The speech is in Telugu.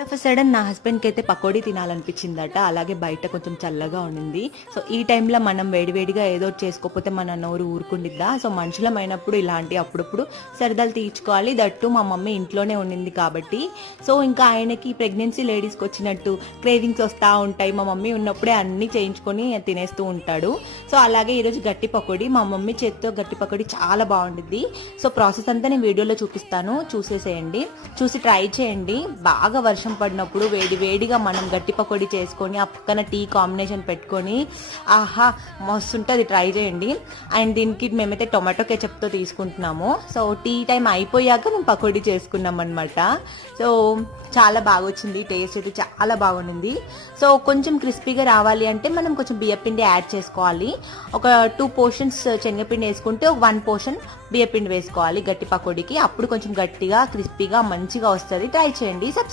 ఆల్ ఆఫ్ సడన్ నా హస్బెండ్కి అయితే పకోడీ తినాలనిపించిందట. అలాగే బయట కొంచెం చల్లగా ఉండింది. సో ఈ టైంలో మనం వేడివేడిగా ఏదో ఒకటి చేసుకోకపోతే మన నోరు ఊరుకుండిద్దా? సో మనుషులమైనప్పుడు ఇలాంటి అప్పుడప్పుడు సరదాలు తీర్చుకోవాలి. దట్టు మా మమ్మీ ఇంట్లోనే ఉండింది కాబట్టి. సో ఇంకా ఆయనకి ప్రెగ్నెన్సీ లేడీస్కి వచ్చినట్టు క్రేవింగ్స్ వస్తూ ఉంటాయి. మా మమ్మీ ఉన్నప్పుడే అన్నీ చేయించుకొని తినేస్తూ ఉంటాడు. సో అలాగే ఈరోజు గట్టి పకోడీ మా మమ్మీ చేతితో గట్టి పకోడీ చాలా బాగుండిద్ది. సో ప్రాసెస్ అంతా నేను వీడియోలో చూపిస్తాను, చూసేసేయండి, చూసి ట్రై చేయండి. బాగా వర్షం పడినప్పుడు వేడి వేడిగా మనం గట్టి పకోడీ చేసుకొని ఆ పక్కన టీ కాంబినేషన్ పెట్టుకొని ఆహా మస్తు ఉంటుంది, ట్రై చేయండి. అండ్ దీనికి మేమైతే టొమాటో కెచప్తో తీసుకుంటున్నాము. సో టీ టైం అయిపోయాక మేము పకోడీ చేసుకున్నాం అనమాట. సో చాలా బాగా వచ్చింది, టేస్ట్ అయితే చాలా బాగుంది. సో కొంచెం క్రిస్పీగా రావాలి అంటే మనం కొంచెం బియ్యపిండి యాడ్ చేసుకోవాలి. ఒక 2 పోర్షన్స్ శనగపిండి వేసుకుంటే ఒక 1 పోర్షన్ బియ్యపిండి వేసుకోవాలి గట్టి పకోడీకి. అప్పుడు కొంచెం గట్టిగా క్రిస్పీగా మంచిగా వస్తుంది. ట్రై చేయండి.